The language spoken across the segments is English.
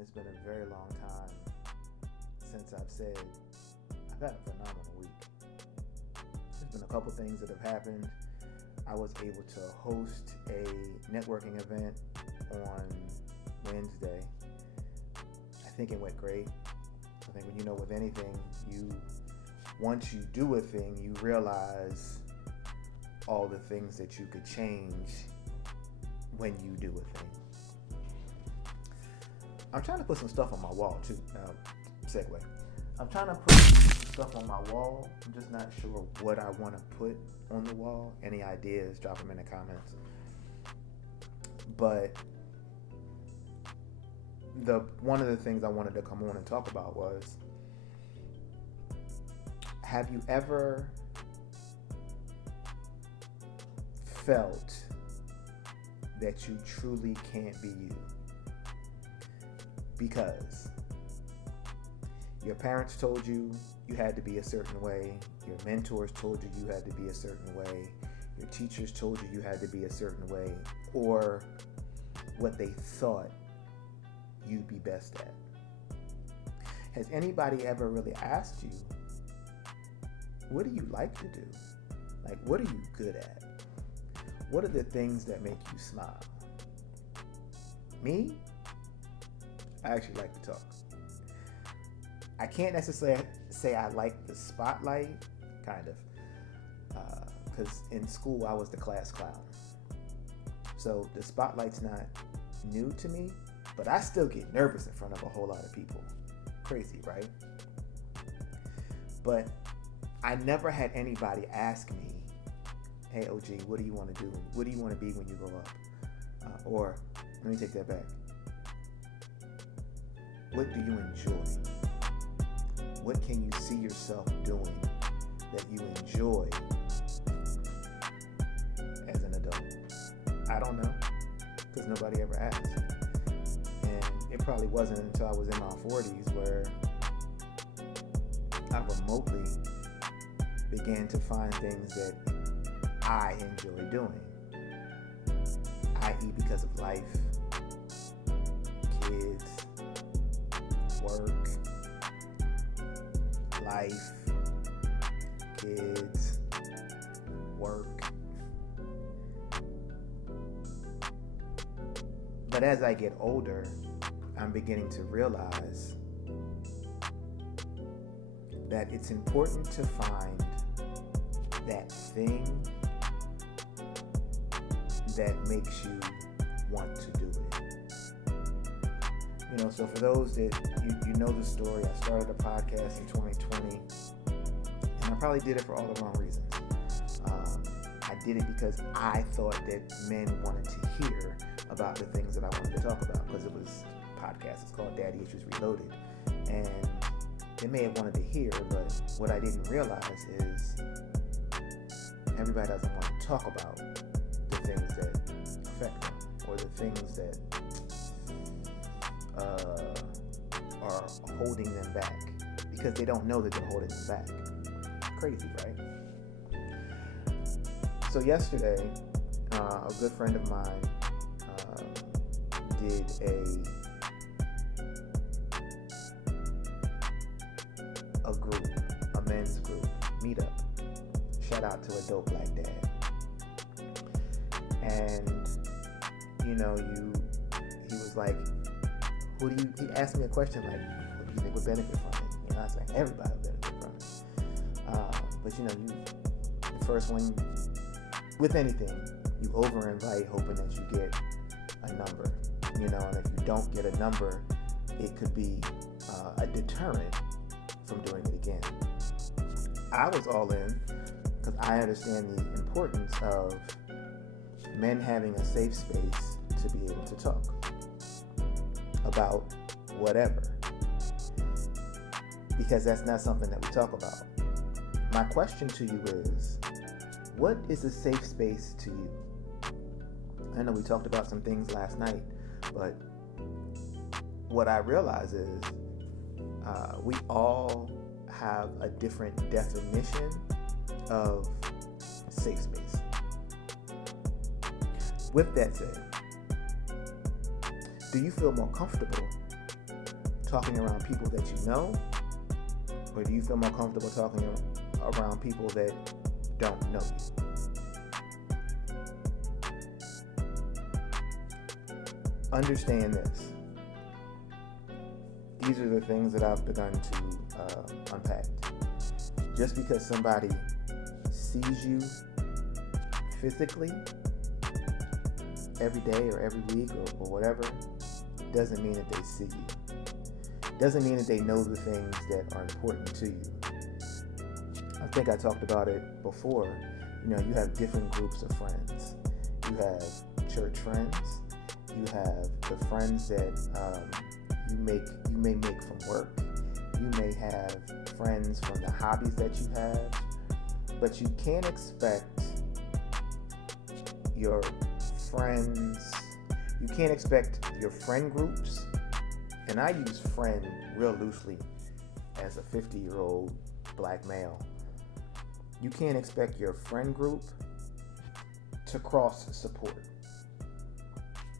it's been a very long time since I've said I've had a phenomenal week. There's been a couple things that have happened. I was able to host a networking event on Wednesday. I think it went great. I think with anything, once you do a thing, you realize all the things that you could change when you do a thing. I'm trying to put some stuff on my wall too. Now, segue. I'm trying to put stuff on my wall. I'm just not sure what I want to put on the wall. Any ideas, drop them in the comments. But one of the things I wanted to come on and talk about was, have you ever felt that you truly can't be you? Because your parents told you you had to be a certain way, your mentors told you you had to be a certain way, your teachers told you had to be a certain way, or what they thought you'd be best at. Has anybody ever really asked you, what do you like to do? Like, what are you good at? What are the things that make you smile? Me? I actually like to talk. I can't necessarily say I like the spotlight, kind of, because in school I was the class clown. So the spotlight's not new to me, but I still get nervous in front of a whole lot of people. Crazy, right? But I never had anybody ask me, hey OG, what do you want to do? What do you want to be when you grow up? Or, let me take that back. What do you enjoy? What can you see yourself doing that you enjoy as an adult? I don't know, because nobody ever asked. And it probably wasn't until I was in my 40s where I remotely began to find things that I enjoy doing, i.e. because of life, kids, work, life, kids, work. But as I get older, I'm beginning to realize that it's important to find that thing that makes you want to do it. So for those that you know the story, I started a podcast in 2020, and I probably did it for all the wrong reasons. I did it because I thought that men wanted to hear about the things that I wanted to talk about, because it was a podcast. It's called Daddy Issues Reloaded, and they may have wanted to hear, but what I didn't realize is everybody doesn't want to talk about the things that affect them, or the things that are holding them back, because they don't know that they're holding them back. Crazy, right? So yesterday, a good friend of mine did a group, a men's group meetup. Shout out to a dope black dad. And he was like, he asked me a question like, what do you think would benefit from it? I was like, everybody would benefit from it. But the first one, with anything, you over-invite hoping that you get a number. And if you don't get a number, it could be a deterrent from doing it again. I was all in because I understand the importance of men having a safe space to be able to talk about whatever, because that's not something that we talk about. My question to you is, what is a safe space to you? I know we talked about some things last night, but what I realize is we all have a different definition of safe space. With that said, do you feel more comfortable talking around people that you know, or do you feel more comfortable talking around people that don't know you? Understand this. These are the things that I've begun to unpack. Just because somebody sees you physically every day or every week or whatever, doesn't mean that they see you. Doesn't mean that they know the things that are important to you. I think I talked about it before. You know, you have different groups of friends. You have church friends. You have the friends that you may make from work. You may have friends from the hobbies that you have. But you can't expect your friends, you can't expect your friend groups, and I use friend real loosely as a 50-year-old black male. You can't expect your friend group to cross support.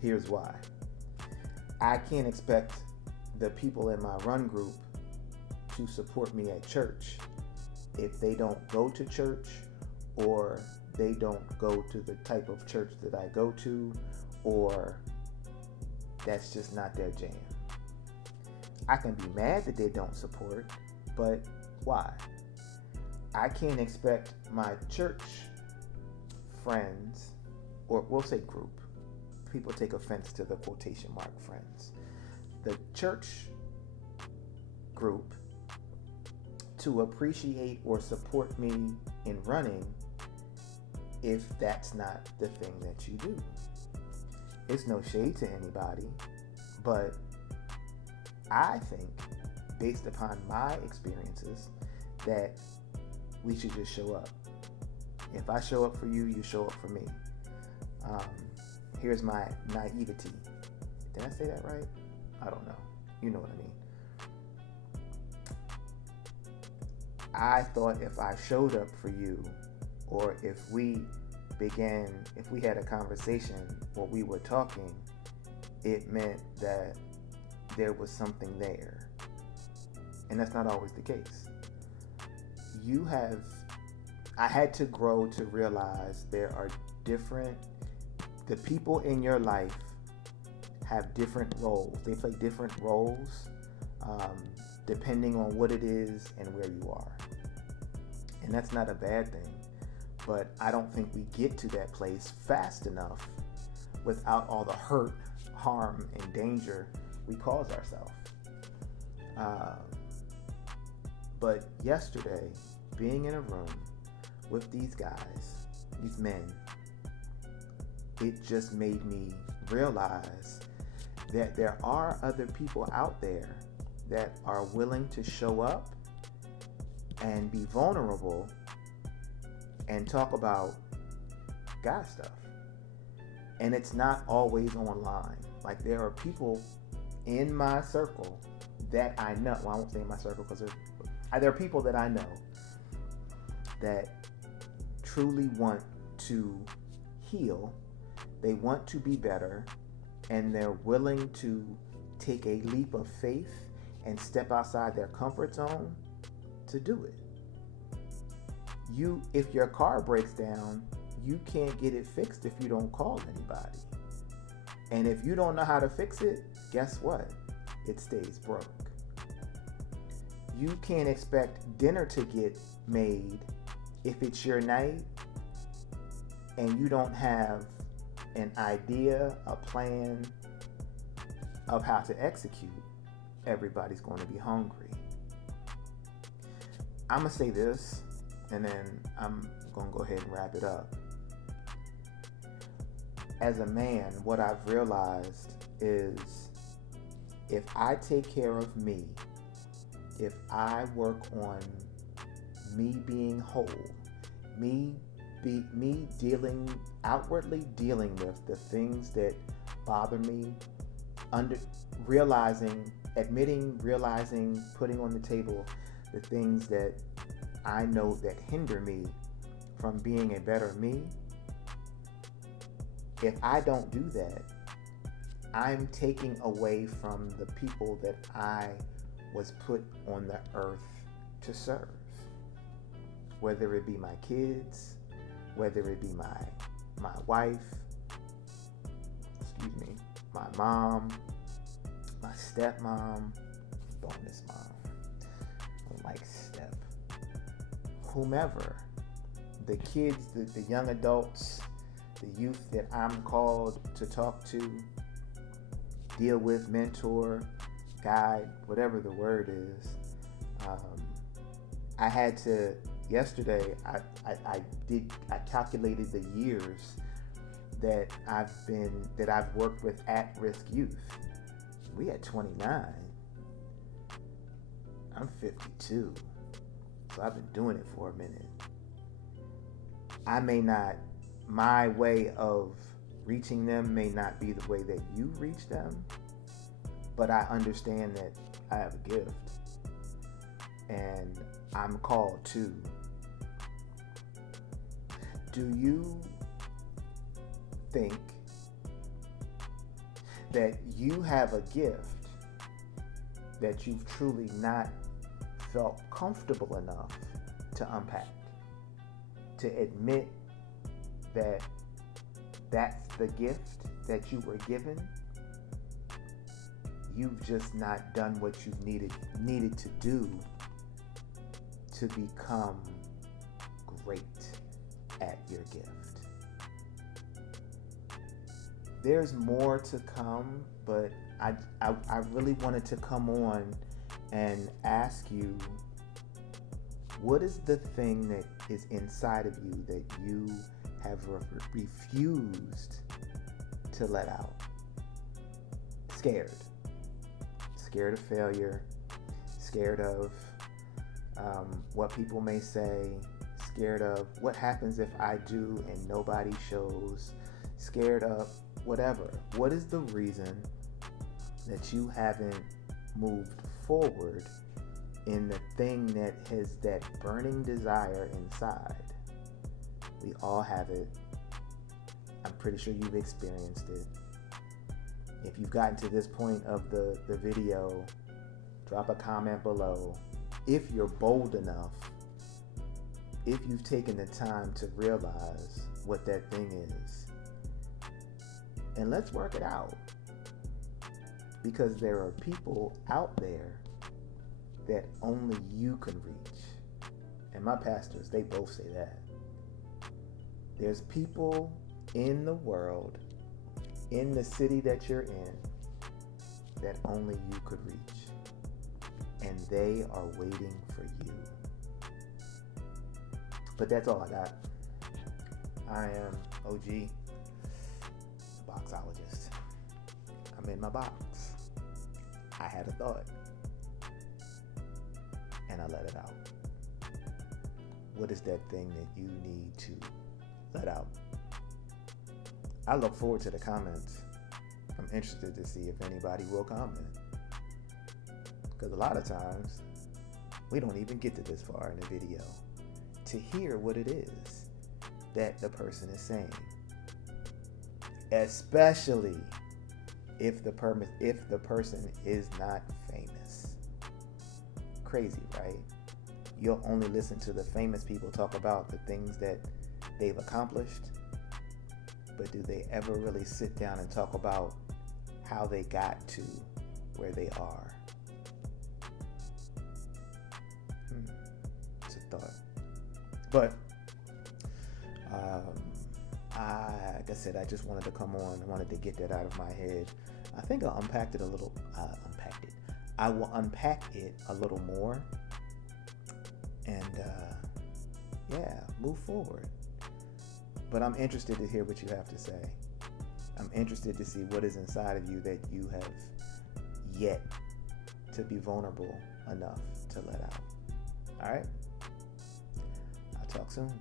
Here's why. I can't expect the people in my run group to support me at church if they don't go to church, or they don't go to the type of church that I go to, or that's just not their jam. I can be mad that they don't support, but why? I can't expect my church friends, or we'll say group. People take offense to the quotation mark friends. The church group to appreciate or support me in running if that's not the thing that you do. It's no shade to anybody, but I think, based upon my experiences, that we should just show up. If I show up for you, you show up for me. Here's my naivety. Did I say that right? I don't know. You know what I mean. I thought if I showed up for you, or if we had a conversation or we were talking, it meant that there was something there. And that's not always the case. I had to grow to realize there are the people in your life have different roles. They play different roles depending on what it is and where you are. And that's not a bad thing. But I don't think we get to that place fast enough without all the hurt, harm, and danger we cause ourselves. But yesterday, being in a room with these guys, these men, it just made me realize that there are other people out there that are willing to show up and be vulnerable and talk about God stuff. And it's not always online. Like, there are people in my circle that I know. Well, I won't say in my circle because there are people that I know that truly want to heal. They want to be better, and they're willing to take a leap of faith and step outside their comfort zone to do it. If your car breaks down, you can't get it fixed if you don't call anybody. And if you don't know how to fix it, guess what? It stays broke. You can't expect dinner to get made if it's your night and you don't have an idea, a plan of how to execute. Everybody's going to be hungry. I'm going to say this, and then I'm going to go ahead and wrap it up. As a man, what I've realized is if I take care of me, if I work on me being whole, me outwardly dealing with the things that bother me, realizing, putting on the table the things that I know that hinder me from being a better me. If I don't do that, I'm taking away from the people that I was put on the earth to serve. Whether it be my kids, whether it be my wife, my mom, my stepmom, bonus mom, I don't like step, whomever, the kids, the young adults, the youth that I'm called to talk to, deal with, mentor, guide, whatever the word is. I had to, yesterday, I calculated the years that I've worked with at-risk youth. We had 29. I'm 52. So I've been doing it for a minute. My way of reaching them may not be the way that you reach them, but I understand that I have a gift and I'm called to. Do you think that you have a gift that you've truly not felt comfortable enough to unpack, to admit that that's the gift that you were given? You've just not done what you needed to do to become great at your gift. There's more to come, but I really wanted to come on and ask you, what is the thing that is inside of you that you have refused to let out? Scared of failure, scared of what people may say, scared of what happens if I do and nobody shows, scared of whatever. What is the reason that you haven't moved forward in the thing that has that burning desire inside? We all have it. I'm pretty sure you've experienced it. If you've gotten to this point of the video, drop a comment below. If you're bold enough, if you've taken the time to realize what that thing is, and let's work it out. Because there are people out there that only you can reach. And my pastors, they both say that. There's people in the world, in the city that you're in, that only you could reach. And they are waiting for you. But that's all I got. I am OG, the boxologist. I'm in my box. I had a thought, and I let it out. What is that thing that you need to let out? I look forward to the comments. I'm interested to see if anybody will comment. Because a lot of times, we don't even get to this far in the video to hear what it is that the person is saying. Especially if the person is not famous. Crazy, right? You'll only listen to the famous people talk about the things that they've accomplished, but do they ever really sit down and talk about how they got to where they are? It's a thought. But like I said, I just wanted to come on. I wanted to get that out of my head. I think I unpacked it a little. I will unpack it a little more, and move forward. But I'm interested to hear what you have to say. I'm interested to see what is inside of you that you have yet to be vulnerable enough to let out. All right? I'll talk soon.